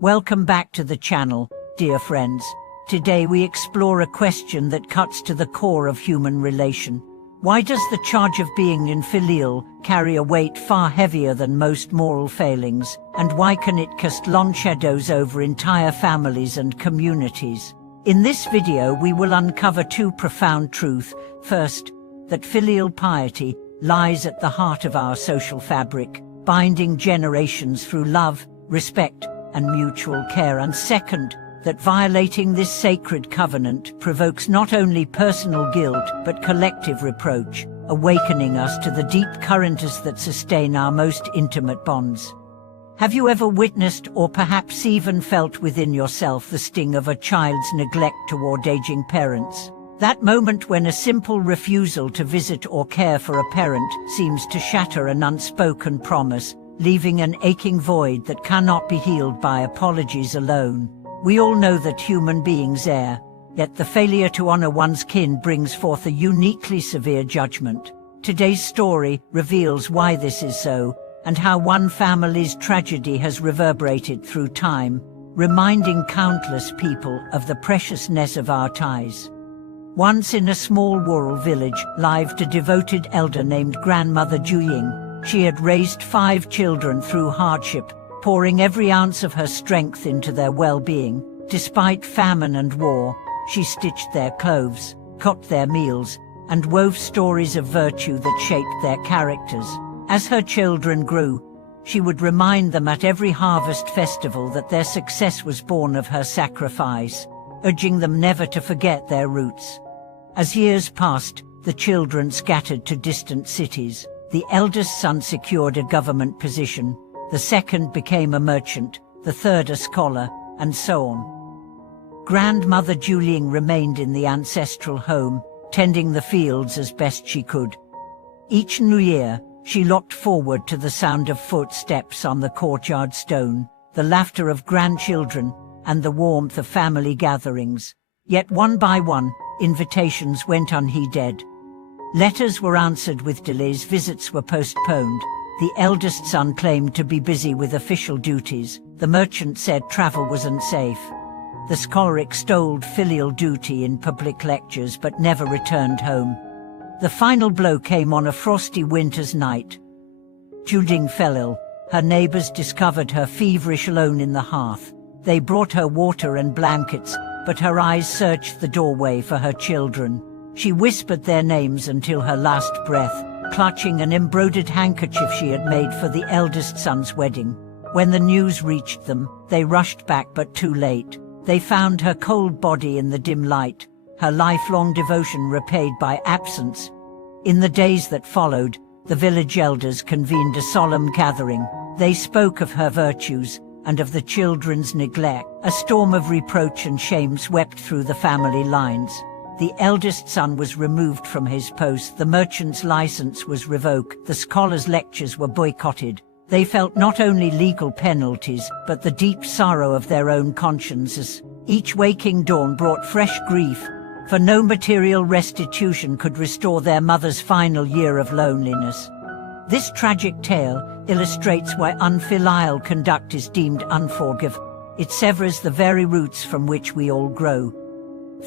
Welcome back to the channel, dear friends. Today we explore a question that cuts to the core of human relation. Why does the charge of being unfilial carry a weight far heavier than most moral failings, and why can it cast long shadows over entire families and communities? In this video we will uncover two profound truths. First, that filial piety lies at the heart of our social fabric, binding generations through love, respect, and mutual care. And second, that violating this sacred covenant provokes not only personal guilt but collective reproach, awakening us to the deep currents that sustain our most intimate bonds. Have you ever witnessed or perhaps even felt within yourself the sting of a child's neglect toward aging parents? That moment when a simple refusal to visit or care for a parent seems to shatter an unspoken promise, leaving an aching void that cannot be healed by apologies alone. We all know that human beings err, yet the failure to honor one's kin brings forth a uniquely severe judgment. Today's story reveals why this is so, and how one family's tragedy has reverberated through time, reminding countless people of the preciousness of our ties. Once in a small rural village lived a devoted elder named Grandmother Juying. She had raised 5 children through hardship, pouring every ounce of her strength into their well-being. Despite famine and war, she stitched their clothes, cooked their meals, and wove stories of virtue that shaped their characters. As her children grew, she would remind them at every harvest festival that their success was born of her sacrifice, urging them never to forget their roots. As years passed, the children scattered to distant cities. The eldest son secured a government position, the second became a merchant, the third a scholar, and so on. Grandmother Juying remained in the ancestral home, tending the fields as best she could. Each new year, she looked forward to the sound of footsteps on the courtyard stone, the laughter of grandchildren, and the warmth of family gatherings. Yet one by one, invitations went unheeded. Letters were answered with delays, visits were postponed. The eldest son claimed to be busy with official duties. The merchant said travel was unsafe. The scholar extolled filial duty in public lectures but never returned home. The final blow came on a frosty winter's night. Juying fell ill. Her neighbors discovered her feverish alone in the hearth. They brought her water and blankets, but her eyes searched the doorway for her children. She whispered their names until her last breath, clutching an embroidered handkerchief she had made for the eldest son's wedding. When the news reached them, they rushed back but too late. They found her cold body in the dim light, her lifelong devotion repaid by absence. In the days that followed, the village elders convened a solemn gathering. They spoke of her virtues and of the children's neglect. A storm of reproach and shame swept through the family lines. The eldest son was removed from his post, the merchant's license was revoked, the scholar's lectures were boycotted. They felt not only legal penalties, but the deep sorrow of their own consciences. Each waking dawn brought fresh grief, for no material restitution could restore their mother's final year of loneliness. This tragic tale illustrates why unfilial conduct is deemed unforgivable. It severs the very roots from which we all grow.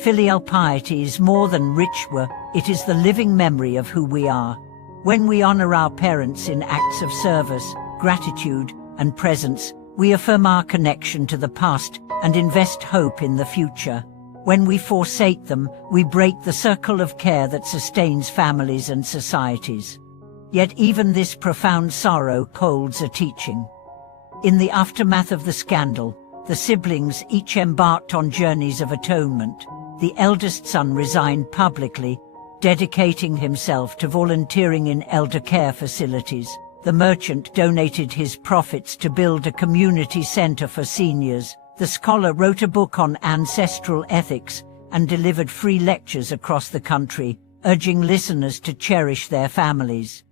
Filial piety is more than ritual, it is the living memory of who we are. When we honor our parents in acts of service, gratitude, and presence, we affirm our connection to the past and invest hope in the future. When we forsake them, we break the circle of care that sustains families and societies. Yet even this profound sorrow holds a teaching. In the aftermath of the scandal, the siblings each embarked on journeys of atonement. The eldest son resigned publicly, dedicating himself to volunteering in elder care facilities. The merchant donated his profits to build a community center for seniors. The scholar wrote a book on ancestral ethics and delivered free lectures across the country, urging listeners to cherish their families.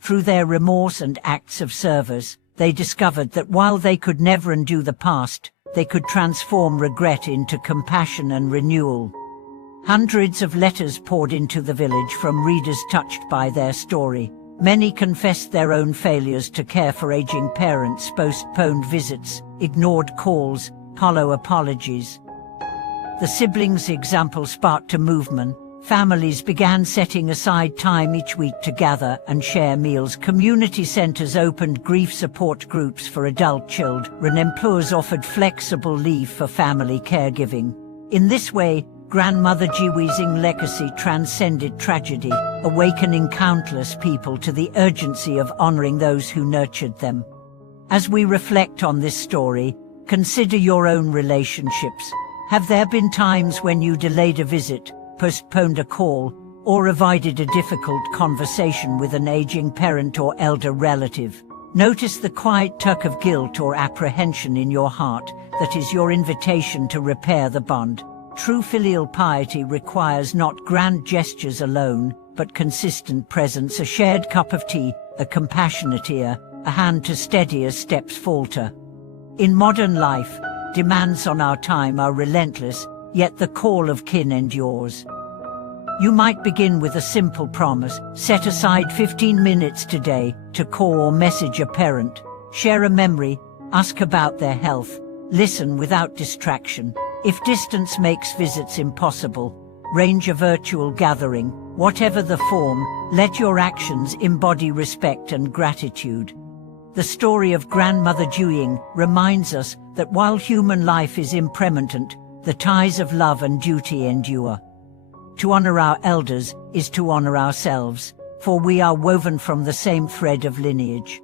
Through their remorse and acts of service, they discovered that while they could never undo the past, they could transform regret into compassion and renewal. Hundreds of letters poured into the village from readers touched by their story. Many confessed their own failures to care for aging parents, postponed visits, ignored calls, hollow apologies. The siblings' example sparked a movement. Families began setting aside time each week to gather and share meals. Community centers opened grief support groups for adult children. Employers offered flexible leave for family caregiving. In this way, Grandmother Jiwi's legacy transcended tragedy, awakening countless people to the urgency of honoring those who nurtured them. As we reflect on this story, consider your own relationships. Have there been times when you delayed a visit, postponed a call, or avoided a difficult conversation with an aging parent or elder relative? Notice the quiet tug of guilt or apprehension in your heart that is your invitation to repair the bond. True filial piety requires not grand gestures alone, but consistent presence, a shared cup of tea, a compassionate ear, a hand to steady as steps falter. In modern life, demands on our time are relentless, yet the call of kin endures. You might begin with a simple promise: set aside 15 minutes today to call or message a parent, share a memory, ask about their health, listen without distraction. If distance makes visits impossible, arrange a virtual gathering. Whatever the form, let your actions embody respect and gratitude. The story of Grandmother Jiwi reminds us that while human life is impermanent, the ties of love and duty endure. To honor our elders is to honor ourselves, for we are woven from the same thread of lineage.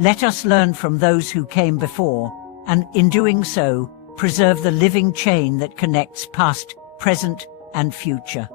Let us learn from those who came before, and in doing so, preserve the living chain that connects past, present, and future.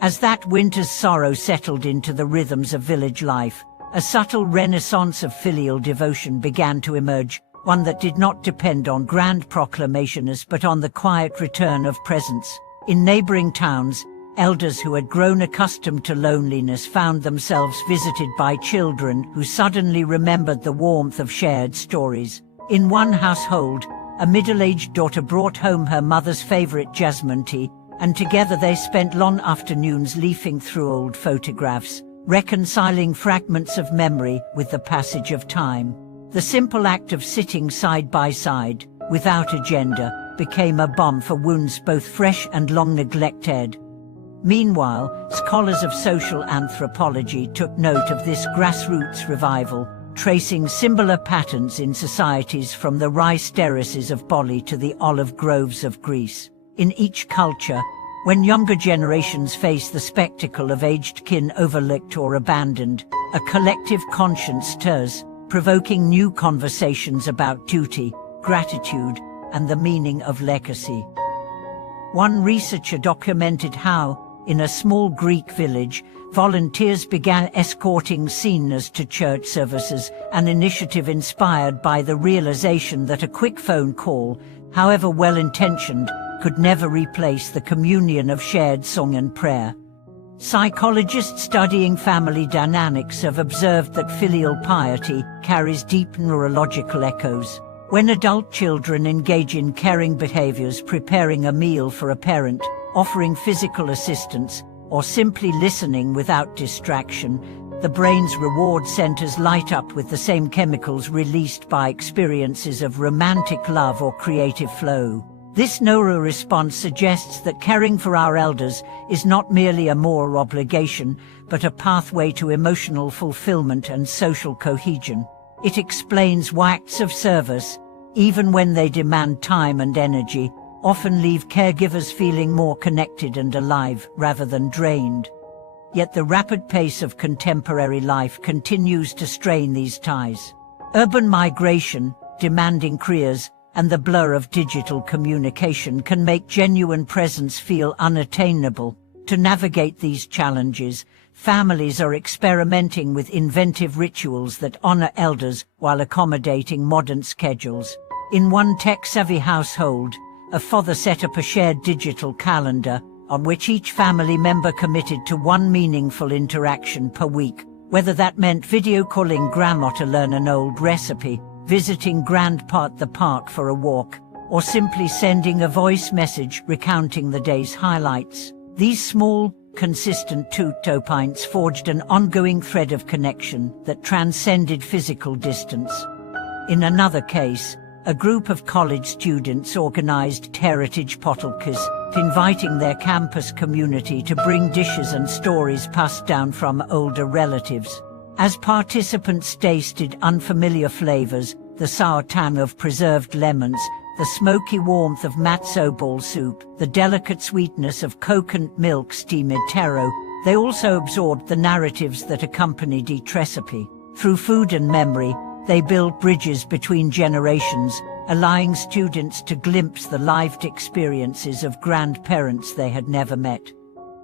As that winter's sorrow settled into the rhythms of village life, a subtle renaissance of filial devotion began to emerge, one that did not depend on grand proclamations but on the quiet return of presence. In neighboring towns, elders who had grown accustomed to loneliness found themselves visited by children who suddenly remembered the warmth of shared stories. In one household, a middle-aged daughter brought home her mother's favorite jasmine tea, and together they spent long afternoons leafing through old photographs, reconciling fragments of memory with the passage of time. The simple act of sitting side by side, without agenda, became a balm for wounds both fresh and long neglected. Meanwhile, scholars of social anthropology took note of this grassroots revival, tracing similar patterns in societies from the rice terraces of Bali to the olive groves of Greece. In each culture, when younger generations face the spectacle of aged kin overlooked or abandoned, a collective conscience stirs, provoking new conversations about duty, gratitude, and the meaning of legacy. One researcher documented how, in a small Greek village, volunteers began escorting seniors to church services, an initiative inspired by the realization that a quick phone call, however well-intentioned, could never replace the communion of shared song and prayer. Psychologists studying family dynamics have observed that filial piety carries deep neurological echoes. When adult children engage in caring behaviors, preparing a meal for a parent, offering physical assistance, or simply listening without distraction, the brain's reward centers light up with the same chemicals released by experiences of romantic love or creative flow. This neuroresponse suggests that caring for our elders is not merely a moral obligation, but a pathway to emotional fulfillment and social cohesion. It explains why acts of service, even when they demand time and energy, often leave caregivers feeling more connected and alive rather than drained. Yet the rapid pace of contemporary life continues to strain these ties. Urban migration, demanding careers, and the blur of digital communication can make genuine presence feel unattainable. To navigate these challenges, families are experimenting with inventive rituals that honor elders while accommodating modern schedules. In one tech-savvy household, a father set up a shared digital calendar on which each family member committed to one meaningful interaction per week, whether that meant video calling grandma to learn an old recipe, visiting grandpa at the park for a walk, or simply sending a voice message recounting the day's highlights. These small, consistent pathtopeace forged an ongoing thread of connection that transcended physical distance. In another case, a group of college students organized heritage potlucks, inviting their campus community to bring dishes and stories passed down from older relatives. As participants tasted unfamiliar flavors, the sour tang of preserved lemons, the smoky warmth of matzo ball soup, the delicate sweetness of coconut milk steamed taro, they also absorbed the narratives that accompanied each recipe. Through food and memory, they built bridges between generations, allowing students to glimpse the lived experiences of grandparents they had never met.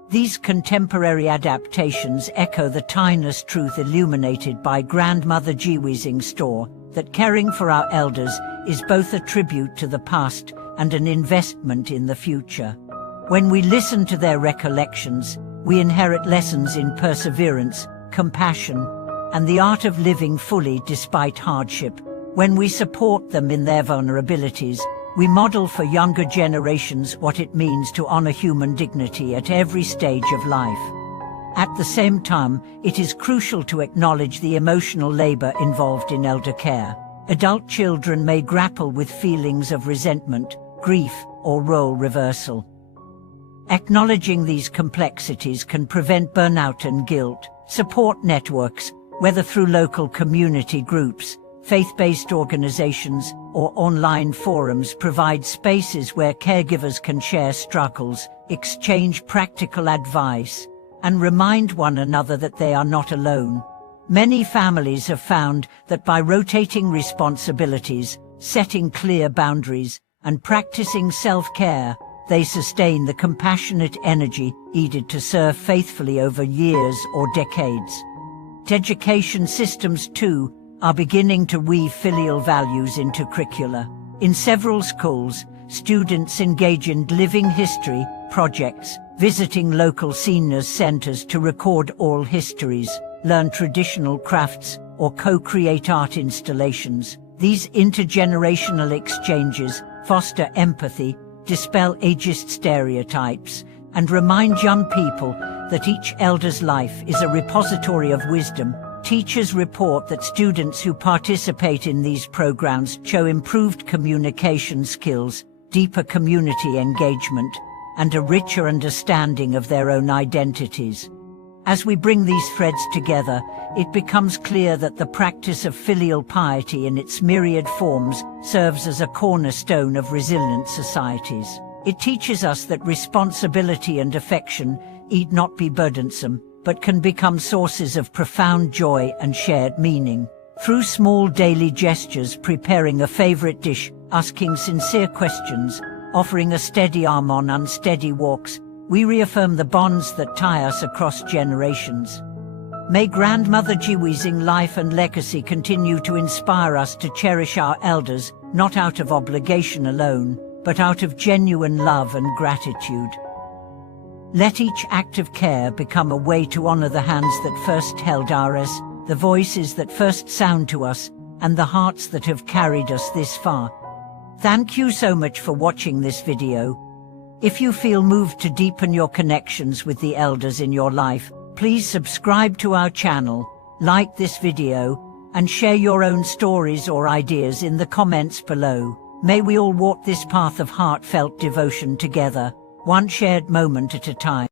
These contemporary adaptations echo the timeless truth illuminated by Grandmother Jiwizing's store, that caring for our elders is both a tribute to the past and an investment in the future. When we listen to their recollections, we inherit lessons in perseverance, compassion, and the art of living fully despite hardship. When we support them in their vulnerabilities, we model for younger generations what it means to honor human dignity at every stage of life. At the same time, it is crucial to acknowledge the emotional labor involved in elder care. Adult children may grapple with feelings of resentment, grief, or role reversal. Acknowledging these complexities can prevent burnout and guilt. Support networks, whether through local community groups, faith-based organizations, or online forums, provide spaces where caregivers can share struggles, exchange practical advice, and remind one another that they are not alone. Many families have found that by rotating responsibilities, setting clear boundaries, and practicing self-care, they sustain the compassionate energy needed to serve faithfully over years or decades. Education systems, too, are beginning to weave filial values into curricula. In several schools, students engage in living history projects, visiting local seniors centers to record oral histories, learn traditional crafts, or co-create art installations. These intergenerational exchanges foster empathy, dispel ageist stereotypes, and remind young people that each elder's life is a repository of wisdom. Teachers report that students who participate in these programs show improved communication skills, deeper community engagement, and a richer understanding of their own identities. As we bring these threads together, it becomes clear that the practice of filial piety in its myriad forms serves as a cornerstone of resilient societies. It teaches us that responsibility and affection need not be burdensome, but can become sources of profound joy and shared meaning. Through small daily gestures, preparing a favorite dish, asking sincere questions, offering a steady arm on unsteady walks, we reaffirm the bonds that tie us across generations. May Grandmother Jiwizing's life and legacy continue to inspire us to cherish our elders, not out of obligation alone, but out of genuine love and gratitude. Let each act of care become a way to honor the hands that first held ours, the voices that first sound to us, and the hearts that have carried us this far. Thank you so much for watching this video. If you feel moved to deepen your connections with the elders in your life, please subscribe to our channel, like this video, and share your own stories or ideas in the comments below. May we all walk this path of heartfelt devotion together, one shared moment at a time.